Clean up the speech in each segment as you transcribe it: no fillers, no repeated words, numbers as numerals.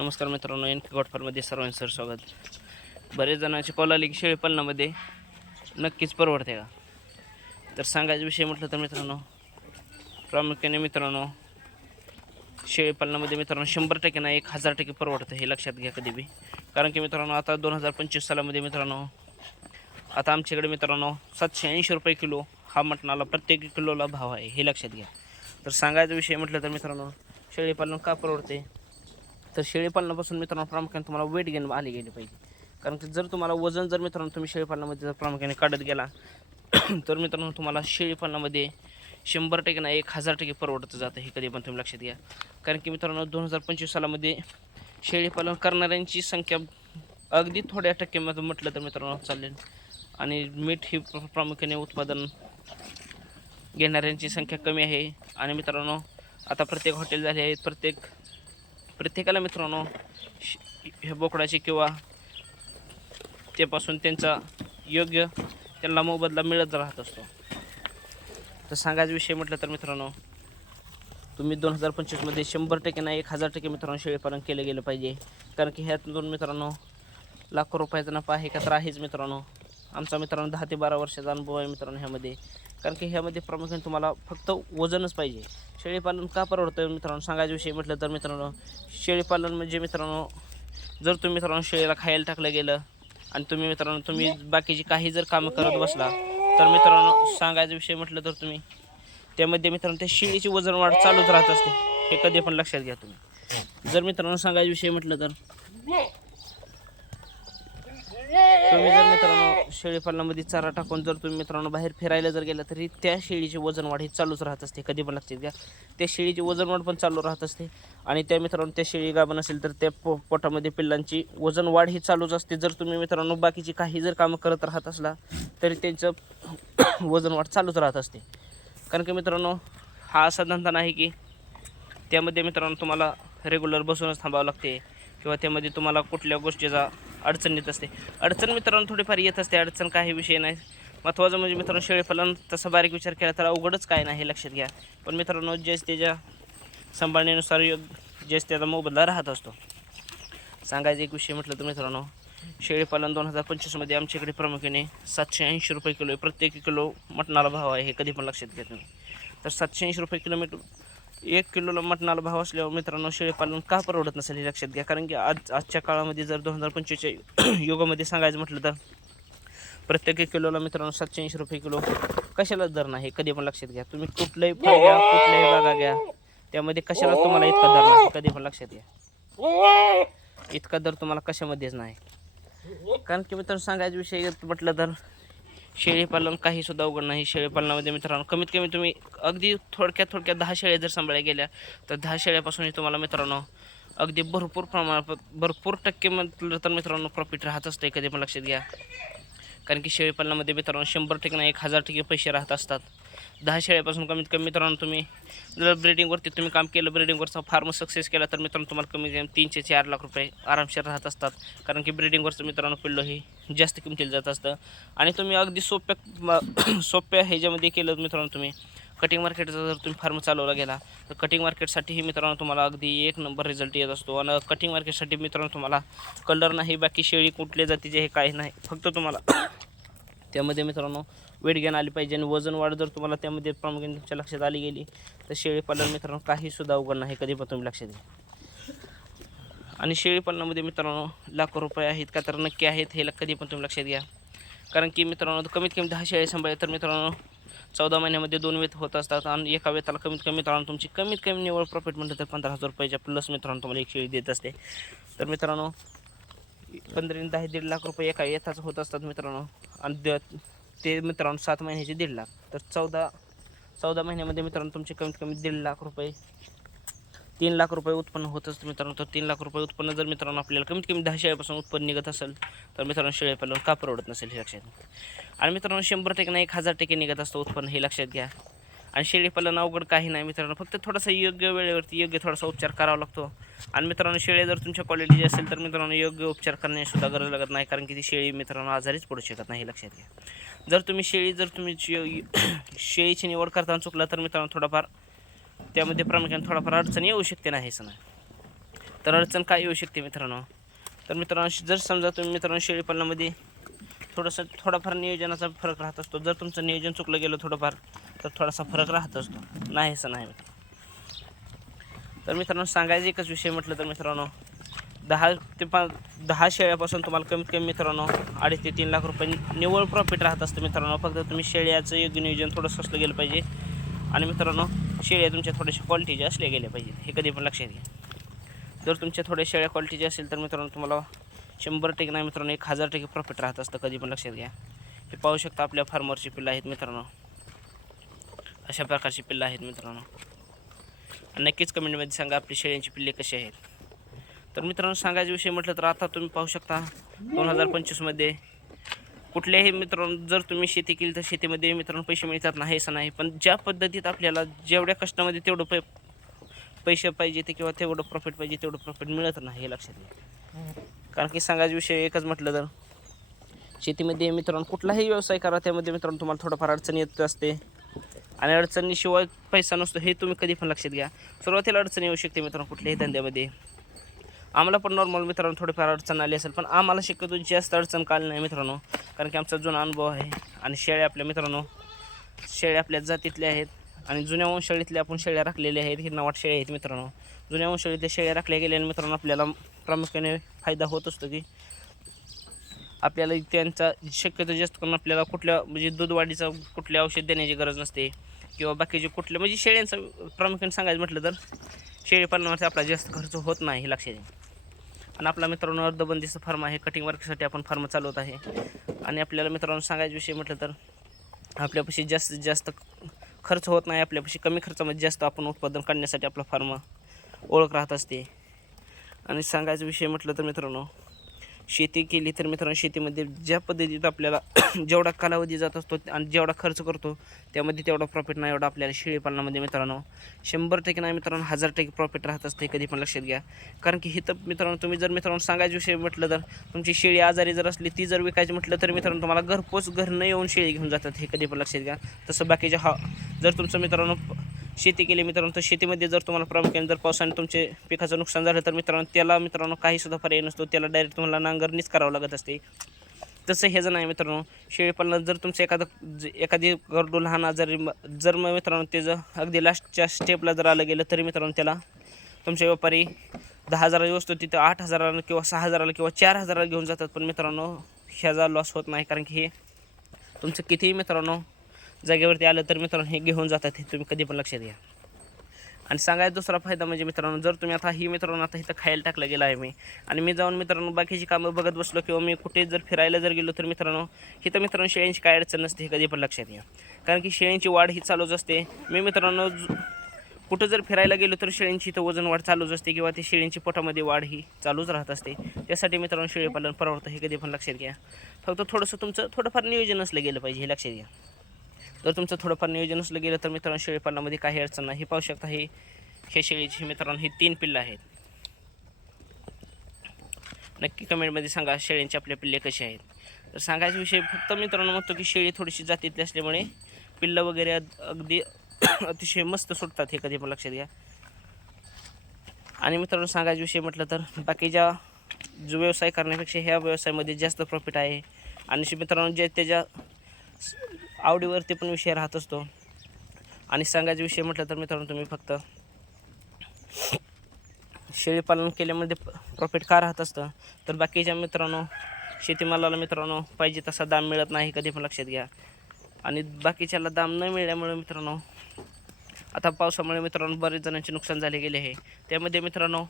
नमस्कार मित्रांनो, एन के गॉडफारमध्ये सर्वांचं स्वागत. बरेच जणांची कॉल आली की शेळीपालनामध्ये नक्कीच परवडते का, तर सांगायचा विषय म्हटलं तर मित्रांनो, प्रामुख्याने मित्रांनो शेळीपालनामध्ये मित्रांनो 100% नाही 1000% परवडतं हे लक्षात घ्या कधी बी. कारण की मित्रांनो आता 2025 सालामध्ये मित्रांनो आता आमच्याकडे मित्रांनो 780 रुपये किलो हा मटणाला प्रत्येक किलोला भाव आहे हे लक्षात घ्या. तर सांगायचा विषय म्हटलं तर मित्रांनो शेळीपालन का परवडते, तर शेळीपालनापासून मित्रांनो प्रामुख्याने तुम्हाला वेट गेन आली गेली पाहिजे. कारण की जर तुम्हाला वजन जर मित्रांनो तुम्ही शेळीपालनामध्ये जर प्रामुख्याने काढत गेला तर मित्रांनो तुम्हाला शेळीपालनामध्ये 100% नाही 1000% परवडतं जातं हे कधी पण तुम्ही लक्षात घ्या. कारण की मित्रांनो 2025 सालामध्ये शेळीपालन करणाऱ्यांची संख्या अगदी थोड्या टक्क्यामध्ये म्हटलं तर मित्रांनो चालेल, आणि मीठ ही प्रामुख्याने उत्पादन घेणाऱ्यांची संख्या कमी आहे. आणि मित्रांनो आता प्रत्येक हॉटेल झाले आहेत, प्रत्येकाला मित्रांनो हे बोकडाचे किंवा त्यापासून त्यांचा योग्य त्यांना मोबदला मिळत राहत असतो. तर सांगायचा विषय म्हटलं तर मित्रांनो तुम्ही 2025मध्ये 100% नाही 1000% मित्रांनो शेळीपालन केलं गेलं पाहिजे. कारण की ह्यातून मित्रांनो लाखो रुपयाचा नफा आहे का, तर आहेच मित्रांनो. आमचा मित्रांनो 10 ते 12 वर्षाचा अनुभव आहे मित्रांनो ह्यामध्ये. कारण की ह्यामध्ये प्रामुख्याने तुम्हाला फक्त वजनच पाहिजे. शेळीपालन का परवडतं मित्रांनो, सांगायचा विषय म्हटलं तर मित्रांनो शेळीपालन म्हणजे मित्रांनो जर तुम्ही मित्रांनो शेळीला खायला टाकलं गेलं आणि तुम्ही बाकीची काही जर कामं करत बसला तर मित्रांनो सांगायचा विषय म्हटलं तर तुम्ही त्यामध्ये मित्रांनो त्या शेळीची वजन वाढ चालूच राहत असते हे कधी पण लक्षात घ्या तुम्ही. जर मित्रांनो सांगायचा विषय म्हटलं तर तुम्ही जर मित्रांनो शेळीपालनामध्ये चारा टाकून जर तुम्ही मित्रांनो बाहेर फिरायला जर गेला तरी त्या शेळीची वजन वाढ ही चालूच राहत असते कधी पण लक्षात घ्या. त्या शेळीची वजन वाढ पण चालू राहत असते आणि त्या मित्रांनो त्या शेळी गाभण असेल तर त्या पोटामध्ये पिल्लांची वजन वाढ ही चालूच असते. जर तुम्ही मित्रांनो बाकीची काही जर कामं करत राहत असला तरी त्यांचं वजन वाढ चालूच राहत असते. कारण की मित्रांनो हा असा धंदा नाही की त्यामध्ये मित्रांनो तुम्हाला रेग्युलर बसूनच थांबावं लागते किंवा त्यामध्ये तुम्हाला कुठल्या गोष्टीचा अडचण येत असते. अडचण मित्रांनो थोडीफार येत असते, अडचण काही विषय नाही. महत्त्वाचं म्हणजे मित्रांनो शेळीपालन तसा बारीक विचार केला तर अवघडच काय नाही हे लक्षात घ्या. पण मित्रांनो जेच त्याच्या सांभाळण्यानुसार जेच त्याचा मोबदला राहत असतो. सांगायचं एक विषय म्हटलं तर मित्रांनो शेळीपालन 2025मध्ये आमच्याकडे प्रामुख्याने 780 रुपये किलो आहे. प्रत्येक किलो मटणाला भाव आहे हे कधी पण लक्षात घ्या तुम्ही. तर 780 रुपये किलोमीटर 1 किलोला मटणाला भाव असल्यावर मित्रांनो शेळीपालन का परवडत नसेल हे लक्षात घ्या. कारण की आजच्या काळामध्ये जर 2025च्या युगामध्ये सांगायचं म्हटलं तर प्रत्येक किलोला मित्रांनो 780 रुपये किलो कशालाच दर नाही कधी पण लक्षात घ्या तुम्ही. कुठलंही फळ घ्या, कुठल्याही बागा घ्या, त्यामध्ये कशालाच तुम्हाला इतका दर नाही कधी पण लक्षात घ्या. इतका दर तुम्हाला कशामध्येच नाही. कारण की मित्रांनो सांगायचा विषय म्हटलं तर शेळीपालन काही सुद्धा अवघड नाही. शेळीपालनामध्ये मित्रांनो कमीत कमी तुम्ही अगदी थोडक्यात 10 शेळ्या जर सांभाळल्या गेल्या तर 10 शेळ्यापासून तुम्हाला मित्रांनो अगदी भरपूर प्रमाणात भरपूर टक्के म्हटलं तर मित्रांनो प्रॉफिट राहत असते कधी पण लक्षात घ्या. कारण की शेळीपालनामध्ये मित्रांनो 100% नाही 1000% पैसे राहत असतात. 10 शेळ्यापासून कमीत कमी मित्रांनो तुम्ही जर ब्रिडिंगवरती तुम्ही काम केलं, ब्रिडिंगवरचा फार्म सक्सेस केला तर मित्रांनो तुम्हाला कमीत कमी 3 ते 4 लाख रुपये आरामशीर राहत असतात. कारण की ब्रिडिंगवरचं मित्रांनो पिल्लं हे जास्त किमतीला जात असतं. आणि तुम्ही अगदी सोप्या ह्याच्यामध्ये केलं मित्रांनो तुम्ही कटिंग मार्केटचा जर तुम्ही फार्म चालवला गेला तर कटिंग मार्केटसाठीही मित्रांनो तुम्हाला अगदी 1 नंबर रिझल्ट येत असतो. आणि कटिंग मार्केटसाठी मित्रांनो तुम्हाला कलर नाही, बाकी शेळी कुठल्या जातीचे हे काही नाही, फक्त तुम्हाला त्यामध्ये मित्रांनो वेट गेन आली पाहिजे. आणि वजन वाढ जर तुम्हाला त्यामध्ये प्रामुख्याने तुमच्या लक्षात आली गेली तर शेळीपालन मित्रांनो काही सुद्धा अवघड नाही कधी पण तुम्ही लक्षात घ्या. आणि शेळीपालनामध्ये मित्रांनो लाखो रुपये आहेत का, तर नक्की आहेत हे कधी पण तुम्ही लक्षात घ्या. कारण की मित्रांनो कमीत कमी 10 शेळ्या सांभाळल्या तर मित्रांनो 14 महिन्यामध्ये 2 वेत होत असतात. आणि एका वेताला कमीत कमी मित्रांनो तुमची कमीत कमी निव्वळ प्रॉफिट म्हटलं तर 15,000 रुपयाच्या प्लस मित्रांनो तुम्हाला एक शेळी देत असते. तर मित्रांनो 15 10 1.5 लाख रुपये एका येताच होत असतात मित्रांनो. आणि ते मित्रांनो 7 महिन्याचे 1.5 लाख, तर 14 महिन्यामध्ये मित्रांनो तुमचे कमीत कमी 1.5 लाख रुपये 3 लाख रुपये उत्पन्न होत असतं मित्रांनो. तर 3 लाख रुपये उत्पन्न जर मित्रांनो आपल्याला कमीत कमी 10 शेळ्यापासून उत्पन्न निघत असेल तर मित्रांनो शेळीपालन का परवडत नसेल हे लक्षात घ्या. आणि मित्रांनो 100% नाही 1000% निघत असतं उत्पन्न हे लक्षात घ्या. आणि शेळीपालन अवघड काही नाही मित्रांनो, फक्त थोडासा योग्य वेळेवरती योग्य थोडासा उपचार करावा लागतो. आणि मित्रांनो शेळी जर तुमच्या क्वालिटीची असेल तर मित्रांनो योग्य उपचार करण्याची सुद्धा गरज लागत नाही. कारण की ती शेळी मित्रांनो आजारीच पडू शकत नाही हे लक्षात घ्या. जर तुम्ही शेळीची निवड करताना चुकला तर मित्रांनो थोडाफार त्यामध्ये प्रामुख्याने थोडाफार अडचण येऊ शकते नाही असं नाही. तर अडचण काय येऊ शकते मित्रांनो. तर मित्रांनो जर समजा तुम्ही मित्रांनो शेळीपालनामध्ये थोडाफार नियोजनाचा फरक राहत असतो. जर तुमचं नियोजन चुकलं गेलं थोडंफार तर थोडासा फरक राहत असतो, नाही असं नाही. तर मित्रांनो सांगायचं एकच विषय म्हटलं तर मित्रांनो 10 शेळ्यापासून तुम्हाला कमीत कमी मित्रांनो 2.5 ते 3 लाख रुपये निव्वळ प्रॉफिट राहत असतं मित्रांनो. फक्त तुम्ही शेळ्याचं योग्य नियोजन थोडंसं असलं गेलं पाहिजे आणि मित्रांनो शेळ्या तुमच्या थोड्याशा क्वालिटीच्या असल्या गेल्या पाहिजेत, हे कधी पण लक्षात घ्या. जर तुमच्या थोड्या शेळ्या क्वालिटीच्या असेल तर मित्रांनो तुम्हाला 100% नाही मित्रांनो 1000% प्रॉफिट राहत असतं, कधी पण लक्षात घ्या. हे पाहू शकता आपल्या फार्मरची पिल्लं आहेत मित्रांनो, अशा प्रकारची पिल्लं आहेत मित्रांनो. आणि नक्कीच कमेंटमध्ये सांगा आपली शेळ्यांची पिल्ले कशी आहेत. तर मित्रांनो सांगायचा विषय म्हटलं तर आता तुम्ही पाहू शकता 2025मध्ये कुठल्याही मित्रांनो जर तुम्ही शेती केली तर शेतीमध्ये मित्रांनो पैसे मिळतात नाही असं नाही, पण ज्या पद्धतीत आपल्याला जेवढ्या कष्टामध्ये तेवढं पैसे पाहिजे ते किंवा तेवढं प्रॉफिट पाहिजे तेवढं प्रॉफिट मिळत नाही, हे लक्षात घ्या. कारण की सांगायचा विषय एकच म्हटलं तर शेतीमध्ये मित्रांनो कुठलाही व्यवसाय करा त्यामध्ये मित्रांनो तुम्हाला थोडंफार अडचण येत असते आणि अडचणीशिवाय पैसा नसतो, हे तुम्ही कधी पण लक्षात घ्या. सुरुवातीला अडचण येऊ शकते मित्रांनो कुठल्याही धंद्यामध्ये. आम्हाला पण नॉर्मल मित्रांनो थोडीफार अडचण आली असेल, पण आम्हाला शक्यतो जास्त अडचण काल नाही मित्रांनो, कारण की आमचा जुना अनुभव आहे आणि शेळ्या आपल्या मित्रांनो शेळ्या आपल्या जातीतल्या आहेत आणि जुन्या वंशाळीतल्या आपण शेळ्या राखलेल्या आहेत. हिरनावाट शेळ्या आहेत मित्रांनो. जुन्या वंशाळीतल्या शेळ्या राखल्या गेल्याने मित्रांनो आपल्याला प्रामुख्याने फायदा होत असतो की आपल्याला त्यांचा शक्यतो जास्त करून आपल्याला कुठल्या म्हणजे दूध वाढीचं कुठले औषध देण्याची गरज नसते किंवा बाकीचे कुठले म्हणजे शेळ्यांचं प्रामुख्याने सांगायचं म्हटलं तर शेळी पालनावरती आपला जास्त खर्च होत नाही, हे लक्षात घ्या. आणि आपला मित्रांनो अर्धबंदिस्त फार्म आहे, कटिंग वर्कसाठी आपण फार्म चालवत आहे. आणि आपल्याला मित्रांनो सांगायचा विषय म्हटलं तर आपल्यापाशी जास्तीत जास्त खर्च होत नाही, आपल्यापाशी कमी खर्चामध्ये जास्त आपण उत्पादन काढण्यासाठी आपला फार्म ओळख राहत असते. आणि सांगायचा विषय म्हटलं तर मित्रांनो शेती केली तर मित्रांनो शेतीमध्ये ज्या पद्धतीत आपल्याला जेवढा कालावधी जात असतो आणि जेवढा खर्च करतो त्यामध्ये तेवढा प्रॉफिट नाही एवढा आपल्याला शेळीपालनामध्ये मित्रांनो 100% नाही मित्रांनो 1000% प्रॉफिट राहत असते, कधी पण लक्षात घ्या. कारण की हे तर मित्रांनो तुम्ही जर मित्रांनो सांगायचा विषय म्हटलं तर तुमची शेळी आजारी जर असली ती जर विकायची म्हटलं तर मित्रांनो तुम्हाला घरपोच घरनं येऊन शेळी घेऊन जातात, हे कधी पण लक्षात घ्या. तसं बाकीच्या जर तुमचं मित्रांनो शेती केली मित्रांनो तर शेतीमध्ये जर तुम्हाला प्रामुख्याने जर पावसाने तुमचे पिकाचं नुकसान झालं तर मित्रांनो त्याला मित्रांनो काही सुद्धा पर्याय नसतो, त्याला डायरेक्ट तुम्हाला नांगरणीच करावं लागत असते. तसं हे जर नाही मित्रांनो शेळीपालनात जर तुमचं एखादी गरडू लहान आजारी जर मग मित्रांनो त्याचं अगदी लास्टच्या स्टेपला जर आलं गेलं तरी मित्रांनो त्याला तुमचे व्यापारी 10,000 वस्तू तिथं 8,000 किंवा 6,000 किंवा 4,000 घेऊन जातात, पण मित्रांनो ह्याचा लॉस होत नाही. कारण की हे तुमचं कितीही मित्रांनो जागेवरती आलं तर मित्रांनो हे घेऊन जातात, हे तुम्ही कधी पण लक्षात घ्या. आणि सांगायचा दुसरा फायदा म्हणजे मित्रांनो जर तुम्ही आता मित्रांनो आता इथं खायला टाकलं गेलं आहे मी आणि मी जाऊन मित्रांनो बाकीची कामं बघत बसलो किंवा मी कुठे जर फिरायला जर गेलो तर मित्रांनो इथं मित्रांनो शेळ्यांची काय अडचण नसते, हे कधी पण लक्षात घ्या. कारण की शेळ्यांची वाढ ही चालूच असते. मी मित्रांनो कुठं जर फिरायला गेलो तर शेळ्यांची इथं वजन वाढ चालूच असते किंवा ती शेळ्यांची पोटामध्ये वाढ ही चालूच राहत असते. त्यासाठी मित्रांनो शेळीपालन परवडतं, हे कधी पण लक्षात घ्या. फक्त थोडंसं तुमचं थोडंफार नियोजन असलं गेलं पाहिजे, हे लक्षात घ्या. जर तुमचं थोडंफार नियोजन असलं गेलं तर मित्रांनो शेळीपालनामध्ये काही अडचण नाही. हे पाहू शकता हे शेळीची मित्रांनो ही 3 पिल्लं आहेत. नक्की कमेंटमध्ये सांगा शेळ्यांचे आपले पिल्ले कसे आहेत. तर सांगायचा विषय फक्त मित्रांनो म्हणतो की शेळी थोडीशी जातीतली असल्यामुळे पिल्लं वगैरे अगदी अतिशय मस्त सुटतात, हे कधी पण लक्षात घ्या. आणि मित्रांनो सांगायचा विषय म्हटलं तर बाकीच्या जो व्यवसाय करण्यापेक्षा ह्या व्यवसायामध्ये जास्त प्रॉफिट आहे. आणि मित्रांनो जे त्याच्या आवडीवरती पण विषय राहत असतो. आणि सांगायचा विषय म्हटलं तर मित्रांनो तुम्ही फक्त शेळीपालन केल्यामध्ये प्रॉफिट का राहत असतं तर बाकीच्या मित्रांनो शेतीमालाला मित्रांनो पाहिजे तसा दाम मिळत नाही, कधी पण लक्षात घ्या. आणि बाकीच्याला दाम न मिळाल्यामुळे मित्रांनो आता पावसामुळे मित्रांनो बरेच जणांचे नुकसान झाले गेले आहे. त्यामध्ये मित्रांनो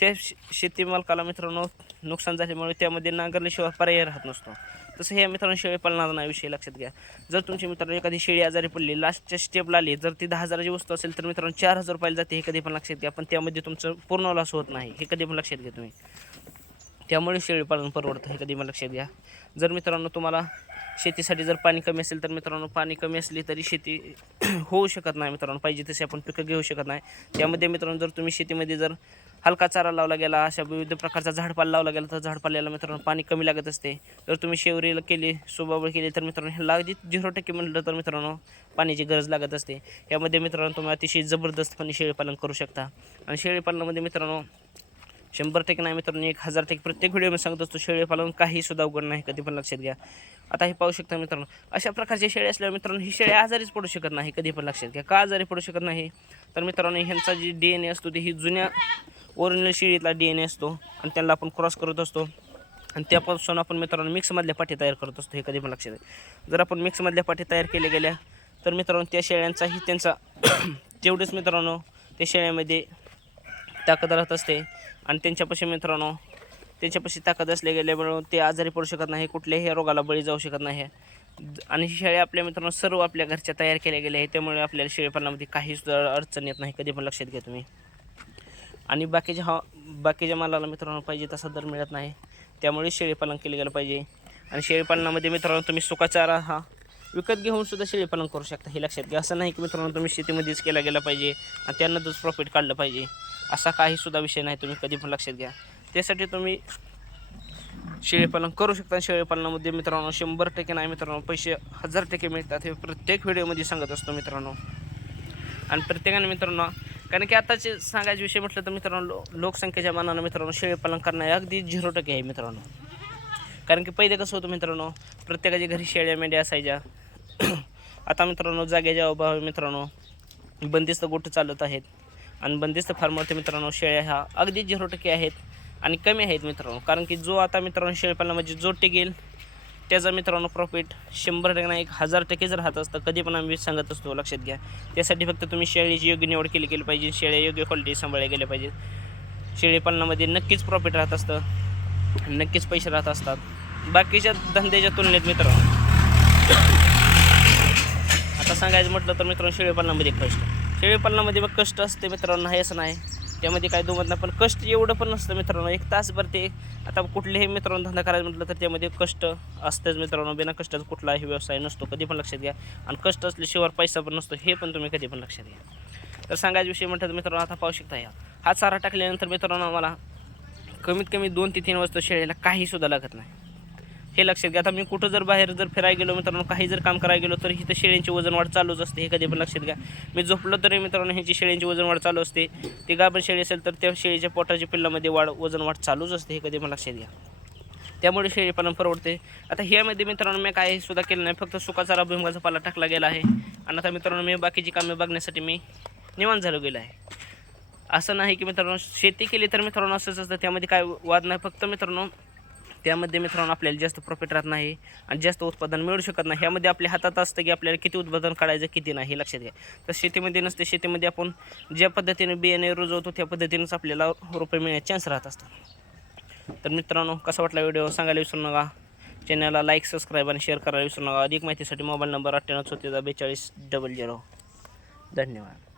त्या शेती मालकाला मित्रांनो नुकसान झाल्यामुळे त्यामध्ये नांगरल्याशिवाय पर्याय राहत नसतो. तसं हे मित्रांनो शेळीपालनाचा नाही विषय लक्षात घ्या. जर तुमची मित्रांनो एखादी शेळी आजारी पडली लास्टच्या स्टेपला आली जर ती 10,000ची वस्तू असेल तर मित्रांनो 4,000 रुपयाला जाते, हे कधी पण लक्षात घ्या. पण त्यामध्ये तुमचं पूर्ण लॉस होत नाही, हे कधी पण लक्षात घ्या तुम्ही. त्यामुळे शेळीपालन परवडतं, हे कधी पण लक्षात घ्या. जर मित्रांनो तुम्हाला शेतीसाठी जर पाणी कमी असेल तर मित्रांनो पाणी कमी असली तरी शेती होऊ शकत नाही मित्रांनो, पाहिजे तसे आपण पिकं घेऊ शकत नाही. त्यामध्ये मित्रांनो जर तुम्ही शेतीमध्ये जर हलका चारा लावला गेला, अशा विविध प्रकारचा झाडपाला लावला गेला तर झाडपाल्याला मित्रांनो पाणी कमी लागत असते. जर तुम्ही शेवरीला केली सुबाबळ केली तर मित्रांनो ह्याला अगदी 0% म्हटलं तर मित्रांनो पाण्याची गरज लागत असते. यामध्ये मित्रांनो तुम्ही अतिशय जबरदस्तपणे शेळीपालन करू शकता. आणि शेळीपालनामध्ये मित्रांनो 100% नाही मित्रांनो, 1000% प्रत्येक व्हिडिओ मी सांगत असतो, शेळी पालन काही सुद्धा अवघड नाही, कधी पण लक्षात घ्या. आता हे पाहू शकता मित्रांनो, अशा प्रकारचे शेळी असल्यावर मित्रांनो ही शेळी आजारीच पडू शकत नाही, कधी पण लक्षात घ्या. का आजारी पडू शकत नाही तर मित्रांनो, ह्यांचा जी DNA असतो ते ही जुन्या ओरिजिनल शेळीतला DNA असतो आणि त्यांना आपण क्रॉस करत असतो आणि त्यापासून आपण मित्रांनो मिक्समधल्या पाठी तयार करत असतो, हे कधी पण लक्षात घ्या. जर आपण मिक्समधल्या पाठी तयार केल्या गेल्या तर मित्रांनो त्या शेळ्यांचाही त्यांचा तेवढेच मित्रांनो त्या शेळ्यामध्ये ताकद राहत असते आणि त्यांच्यापाशी ताकद असल्या गेल्यामुळे ते आजारी पडू शकत नाही, कुठल्याही रोगाला बळी जाऊ शकत नाही. आणि ही शेळ्या आपल्या मित्रांनो सर्व आपल्या घरच्या तयार केल्या गेल्या आहे, त्यामुळे आपल्याला शेळीपालनामध्ये काही सुद्धा अडचण येत नाही, कधी पण लक्षात घ्या तुम्ही. आणि बाकीच्या मालाला मित्रांनो पाहिजे तसा दर मिळत नाही, त्यामुळे शेळीपालन केलं गेलं पाहिजे. आणि शेळीपालनामध्ये मित्रांनो तुम्ही सुकाचारा हा विकत घेऊन सुद्धा शेळीपालन करू शकता, हे लक्षात घ्या. असं नाही की मित्रांनो तुम्ही शेतीमध्येच केला गेला पाहिजे आणि त्यांनाच प्रॉफिट काढलं पाहिजे, असा काही सुद्धा विषय नाही, तुम्ही कधी पण लक्षात घ्या. त्यासाठी तुम्ही शेळीपालन करू शकता. शेळीपालनामध्ये मित्रांनो 100% नाही मित्रांनो, पैसे 1000% मिळतात, हे प्रत्येक व्हिडिओमध्ये सांगत असतो मित्रांनो. आणि प्रत्येकाने मित्रांनो, कारण की आताचे सांगायचे विषय म्हटलं तर मित्रांनो लोकसंख्येच्या मानानं मित्रांनो शेळीपालन करणारे अगदी 0% आहे मित्रांनो. कारण की पहिले कसं होतं मित्रांनो, प्रत्येकाच्या घरी शेळ्या मेंढ्या असायच्या. आता मित्रांनो जागेच्या अभावी मित्रांनो बंदिस्त गोठं चालत आहेत आणि बंदिस्त फार्मवरती मित्रांनो शेळ्या ह्या अगदी 0% आहेत आणि कमी आहेत मित्रांनो. कारण की जो आता मित्रांनो शेळीपालनामध्ये जो टिकेल त्याचा मित्रांनो प्रॉफिट 100% नाही 1000% जर राहत असतं, कधी पण आम्ही सांगत असतो, लक्षात घ्या. त्यासाठी फक्त तुम्ही शेळीची योग्य निवड केली पाहिजे, शेळ्या योग्य क्वालिटी सांभाळल्या गेल्या पाहिजेत. शेळीपालनामध्ये नक्कीच प्रॉफिट राहत असतं, नक्कीच पैसे राहत असतात बाकीच्या धंद्याच्या तुलनेत मित्रांनो. आता सांगायचं म्हटलं तर मित्रांनो शेळीपालनामध्ये शेळीपालनामध्ये मग कष्ट असते मित्रांनो, नाही असं नाही, त्यामध्ये काय दुमत नाही, पण कष्ट एवढं पण नसतं मित्रांनो. 1 तासभर ते आता कुठलेही मित्रांनो धंदा करायचं म्हटलं तर त्यामध्ये कष्ट असतंच मित्रांनो, बिना कष्टाचा कुठलाही व्यवसाय नसतो, कधी पण लक्षात घ्या. आणि कष्ट असल्याशिवाय पैसा पण नसतो, हे पण तुम्ही कधी पण लक्षात घ्या. तर सांगायचा विषय म्हटलं तर मित्रांनो आता पाहू शकता, हा चारा टाकल्यानंतर मित्रांनो आम्हाला कमीत कमी 2 ते 3 वाजता शेळीला काही सुद्धा लागत नाही, हे लक्षात घ्या. आता मी कुठं जर बाहेर जर फिरायला गेलो मित्रांनो, काही जर काम करायला गेलो तर ही तर शेळ्यांची वजन वाढ चालूच असते, हे कधी पण लक्षात घ्या. मी झोपलो तरी मित्रांनो ह्याची शेळ्यांची वजन वाढ चालू असते. ती गाभण शेळी असेल तर त्या शेळीच्या पोटाच्या पिल्लामध्ये वजन वाढ चालूच असते, हे कधी पण लक्षात घ्या. त्यामुळे शेळीपालन परवडते. आता ह्यामध्ये मित्रांनो मी काही सुद्धा केलं नाही, फक्त सुकाचारा भुईमुगाचा पाला टाकला गेला आहे आणि आता मित्रांनो मी बाकीची कामे बघण्यासाठी मी निवांत झालो गेलो आहे. असं नाही की मित्रांनो शेती केली तर मित्रांनो असंच असतं, त्यामध्ये काय वाद नाही, फक्त मित्रांनो त्यामध्ये मित्रांनो आपल्याला जास्त प्रॉफिट राहत नाही आणि जास्त उत्पादन मिळू शकत नाही. ह्यामध्ये आपल्या हातात असतं की आपल्याला किती उत्पादन काढायचं किती नाही, हे लक्षात घ्या. तर शेतीमध्ये नसते, शेतीमध्ये आपण ज्या पद्धतीने बियाणे रुजवतो त्या पद्धतीनेच आपल्याला रुपये मिळण्याचे चान्स राहत असतात. तर मित्रांनो कसा वाटला व्हिडिओ सांगायला विसरू नका. चॅनलला लाईक, सबस्क्राईब आणि शेअर करायला विसरू नका. अधिक माहितीसाठी मोबाईल नंबर 98 42 42 00. धन्यवाद.